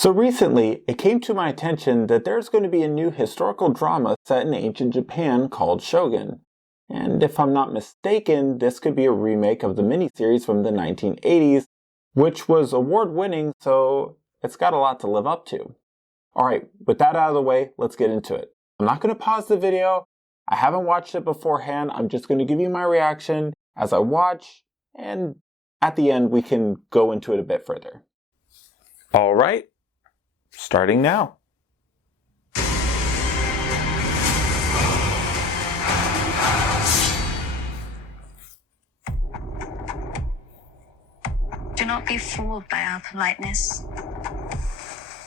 So recently, it came to my attention that there's going to be a new historical drama set in ancient Japan called Shogun. And if I'm not mistaken, this could be a remake of the miniseries from the 1980s, which was award-winning, so it's got a lot to live up to. Alright, with that out of the way, let's get into it. I'm not going to pause the video. I haven't watched it beforehand. I'm just going to give you my reaction as I watch, and at the end we can go into it a bit further. Alright, starting now. Do not be fooled by our politeness.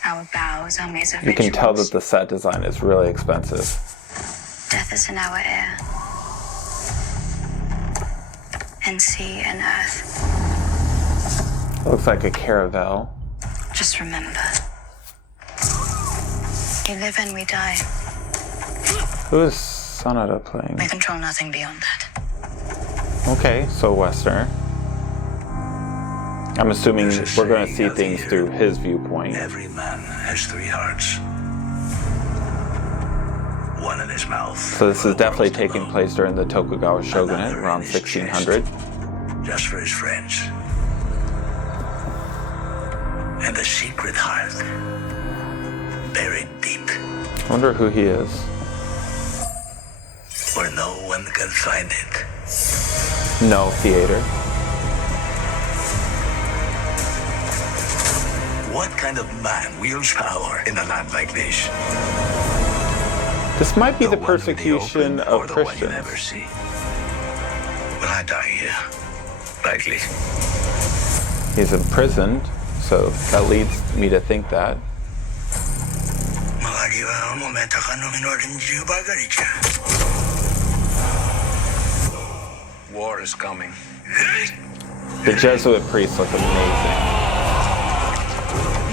Our bows are made of You can tell that the set design is really expensive. Death is in our air. And sea and earth. It looks like a caravel. Just remember. You live and we die. Who is Sanada playing? We control nothing beyond that. Okay, so Westerner. I'm assuming we're going to see things through his viewpoint. Every man has three hearts. One in his mouth. So this is definitely taking place during the Tokugawa Shogunate, around 1600. Just for his friends. And the secret heart, buried deep. I wonder who he is. Where no one can find it. No theater. What kind of man wields power in a land like this? This might be the one in persecution open, of or the one you Christians. never see. Will I die here? Likely. He's imprisoned, so that leads me to think that. War is coming. The Jesuit priests look amazing.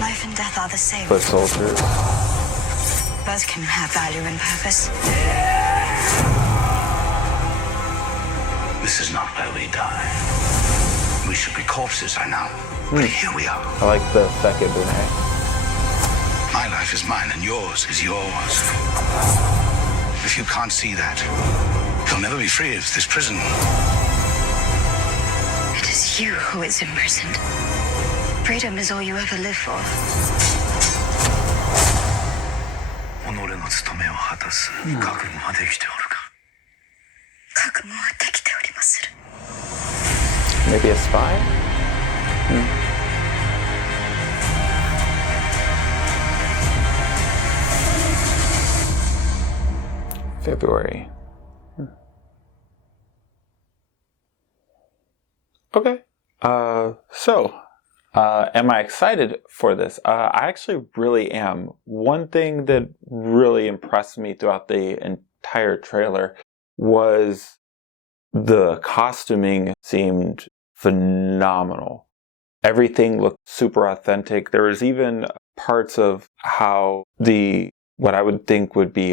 Life and death are the same. Foot soldiers. Both can have value and purpose. This is not where we die. We should be corpses by now. But here we are. I like the second Brunei. My life is mine and yours is yours. If you can't see that, you'll never be free of this prison. It is you who is imprisoned. Freedom is all you ever live for. Maybe a spy? February. Okay. Am I excited for this? I actually really am. One thing that really impressed me throughout the entire trailer was the costuming seemed phenomenal. Everything looked super authentic. There was even parts of how what I would think would be,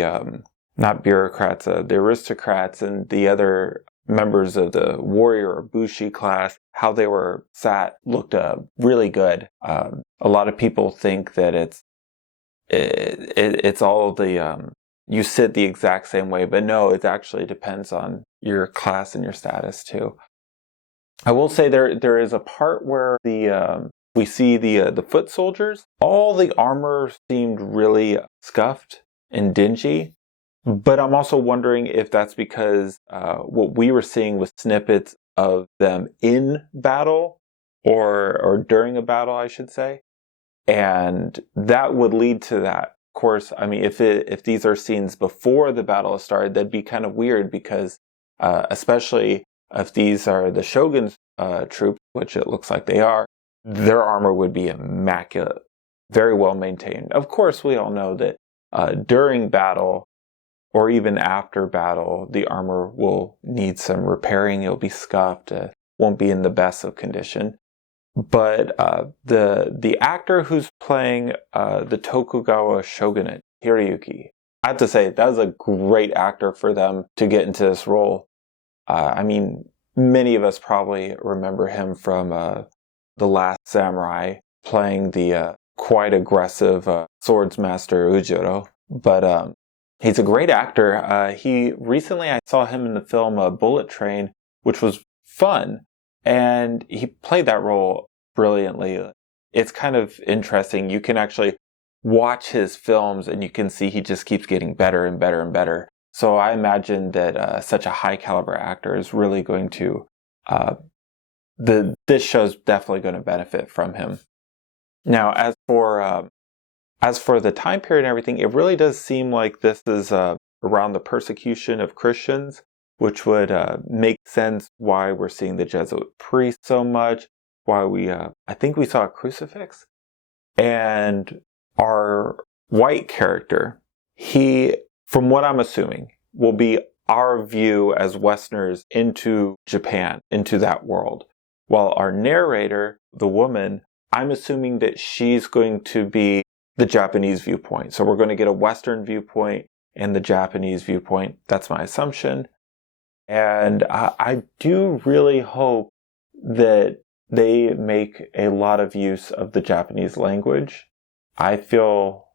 not bureaucrats, the aristocrats and the other members of the warrior or bushi class, how they were sat looked really good. A lot of people think that it's all the you sit the exact same way, but no, it actually depends on your class and your status too. I will say there is a part where we see the foot soldiers. All the armor seemed really scuffed and dingy. But I'm also wondering if that's because what we were seeing was snippets of them in battle or during a battle, I should say. And that would lead to that. Of course, I mean, if these are scenes before the battle has started, that'd be kind of weird because especially if these are the Shogun's troops, which it looks like they are, their armor would be immaculate, very well maintained. Of course, we all know that during battle, or even after battle, the armor will need some repairing. It'll be scuffed, won't be in the best of condition. But the actor who's playing the Tokugawa Shogunate, Hiroyuki, I have to say, that was a great actor for them to get into this role. I mean, many of us probably remember him from The Last Samurai, playing the quite aggressive swords master Ujiro. But he's a great actor. Recently I saw him in the film Bullet Train, which was fun, and he played that role brilliantly. It's kind of interesting. You can actually watch his films and you can see he just keeps getting better and better and better. So I imagine that such a high caliber actor is really going to, this show's definitely going to benefit from him. Now, as for the time period and everything, it really does seem like this is around the persecution of Christians, which would make sense why we're seeing the Jesuit priest so much, why I think we saw a crucifix. And our white character, he, from what I'm assuming, will be our view as Westerners into Japan, into that world. While our narrator, the woman, I'm assuming that she's going to be the Japanese viewpoint. So we're going to get a Western viewpoint and the Japanese viewpoint. That's my assumption. And I do really hope that they make a lot of use of the Japanese language. I feel,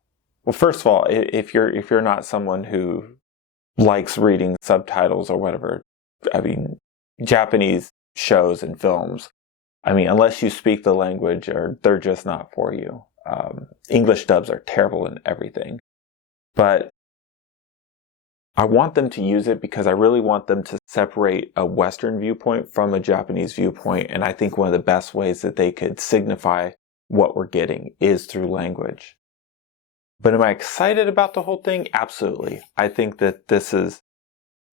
well, first of all, if you're not someone who likes reading subtitles or whatever, I mean, Japanese shows and films, I mean, unless you speak the language, or they're just not for you. English dubs are terrible in everything. But I want them to use it because I really want them to separate a Western viewpoint from a Japanese viewpoint. And I think one of the best ways that they could signify what we're getting is through language. But am I excited about the whole thing? Absolutely. I think that this is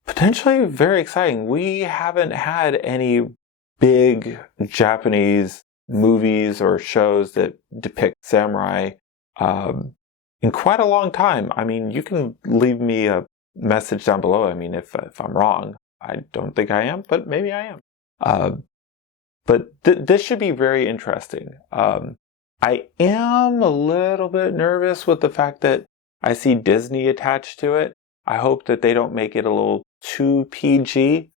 potentially very exciting. We haven't had any big Japanese movies or shows that depict samurai in quite a long time. I mean, you can leave me a message down below. I mean, if I'm wrong, I don't think I am, but maybe I am. But this should be very interesting. I am a little bit nervous with the fact that I see Disney attached to it. I hope that they don't make it a little too PG.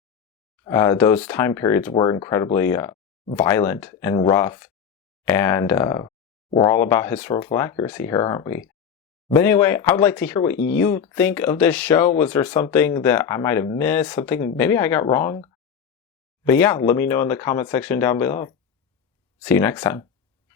Those time periods were incredibly violent and rough, and we're all about historical accuracy here, aren't we? But anyway, I would like to hear what you think of this show. Was there something that I might have missed? Something maybe I got wrong? But yeah, let me know in the comment section down below. See you next time.